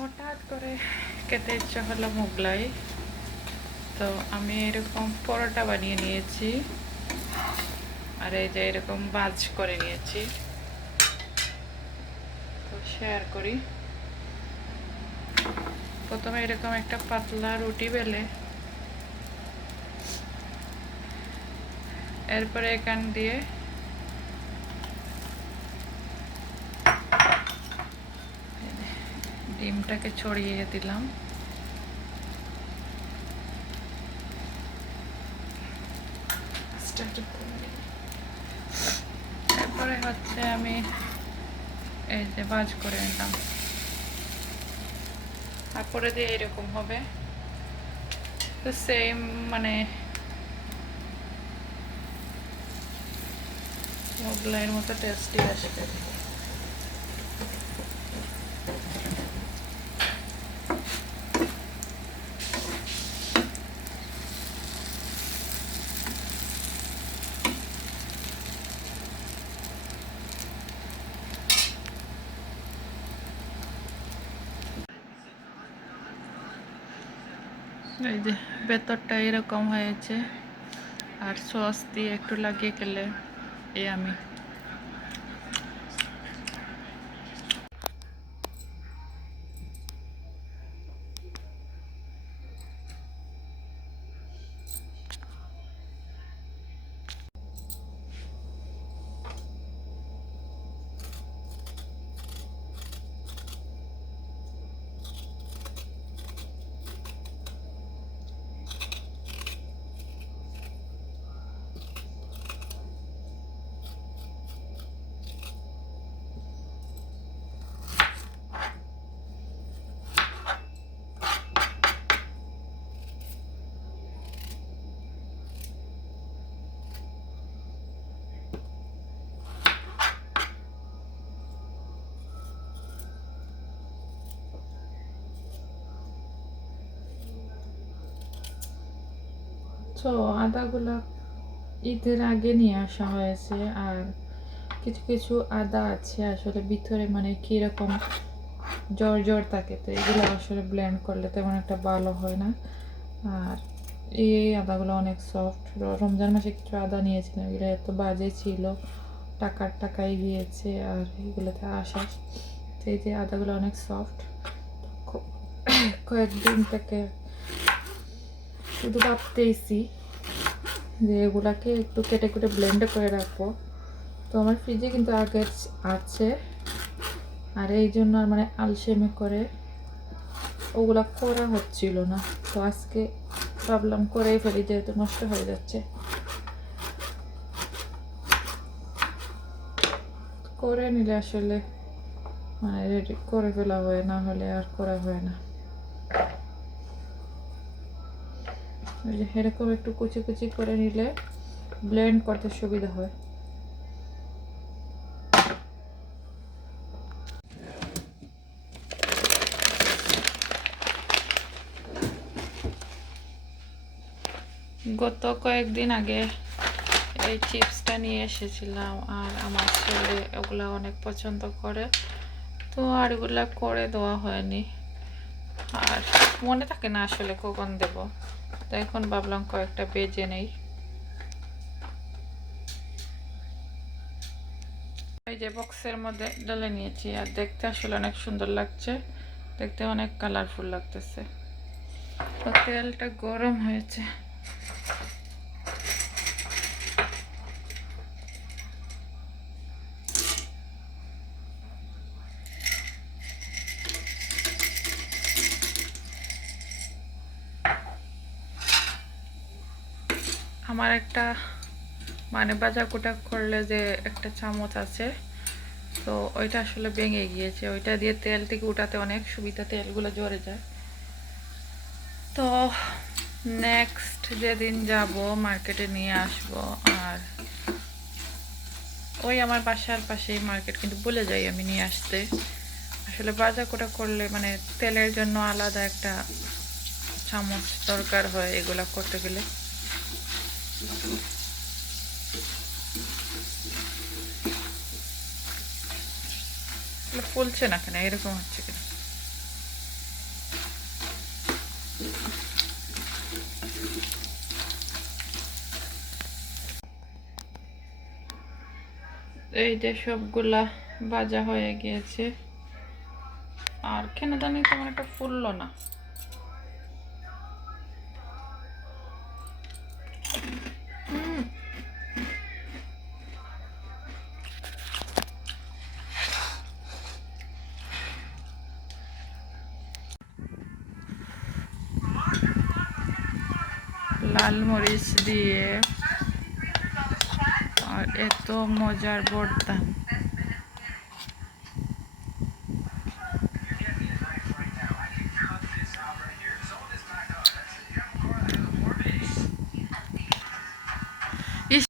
হঠাৎ করে খেতে ইচ্ছা হলো মোগলাই, তো আমি এরকম পরোটা বানিয়ে নিয়েছি আর এই যে এরকম ভাজ করে নিয়েছি। তো শেয়ার করি। প্রথমে এরকম একটা পাতলা রুটি বেলে এরপরে এখান দিয়ে ডিমটাকে ছড়িয়ে দিলাম। এরপরে হচ্ছে আমি এই যে ভাজ করে নিলাম, তারপরে দিয়ে এরকম হবে। তো সেম মানে মোগলাইয়ের মতো টেস্টি আসবে। এই যে ভেতরটা এরকম হয়েছে, আর সস দিয়ে একটু লাগিয়ে খেলে এই আমি তো আদাগুলো ঈদের আগে নিয়ে আসা হয়েছে, আর কিছু কিছু আদা আছে আসলে ভিতরে মানে কিরকম জ্বর জ্বর থাকে, তো এগুলো আসলে ব্লেন্ড করলে তেমন একটা ভালো হয় না। আর এই আদাগুলো অনেক সফট। রমজান মাসে কিছু আদা নিয়েছিলাম, এগুলো এত বাজে ছিল, টাকাই গিয়েছে আর এগুলোতে আসা। তো এই যে আদাগুলো অনেক সফট। কয়েকদিন থেকে শুধু ভাবতেইছি যে এগুলাকে একটু কেটে কেটে ব্লেন্ড করে রাখবো। তো আমার ফ্রিজে কিন্তু আগে আছে, আর এই জন্য মানে আলসেমি করে ওগুলা করা হচ্ছিল না। তো আজকে ভাবলাম করেই ফেলি, যেহেতু নষ্ট হয়ে যাচ্ছে। করে নিলে আসলে মানে রেডি করে ফেলা হয়, না হলে আর করা হয় না। এরকম একটু কুচি কুচি করে নিলে ব্লেন্ড করতে সুবিধা হয়। গত কয়েকদিন আগে এই চিপসটা নিয়ে এসেছিলাম, আর আমার ছেলে ওগুলা অনেক পছন্দ করে, তো আর এগুলা করে দেওয়া হয়নি, আর মনে থাকে না আসলে কখন দেব। তো এখন ভাবলাম কয়েকটা বেজে নেই। এই যে বক্সের মধ্যে ঢেলে নিয়েছি, আর দেখতে আসলে অনেক সুন্দর লাগছে, দেখতে অনেক কালারফুল লাগতেছে। তো তেলটা গরম হয়েছে। আমার একটা মানে ভাজা কোটা করলে যে একটা চামচ আছে, তো ওইটা আসলে ভেঙে গিয়েছে। ওইটা দিয়ে তেল থেকে উঠাতে অনেক সুবিধা, তেলগুলো ঝরে যায়। তো নেক্সট যেদিন যাব মার্কেটে নিয়ে আসব। আর ওই আমার বাসার পাশেই মার্কেট, কিন্তু ভুলে যাই আমি নিয়ে আসতে। আসলে ভাজা কোটা করলে মানে তেলের জন্য আলাদা একটা চামচ দরকার হয় এগুলা করতে গেলে। ফুলছে না কেন, এরকম হচ্ছে কেন? এই যে সবগুলা ভাজা হয়ে গিয়েছে। আর কেন জানি তেমন একটা ফুললো না। লাল মরিচ দিয়ে আর এত মজার ভর্তা।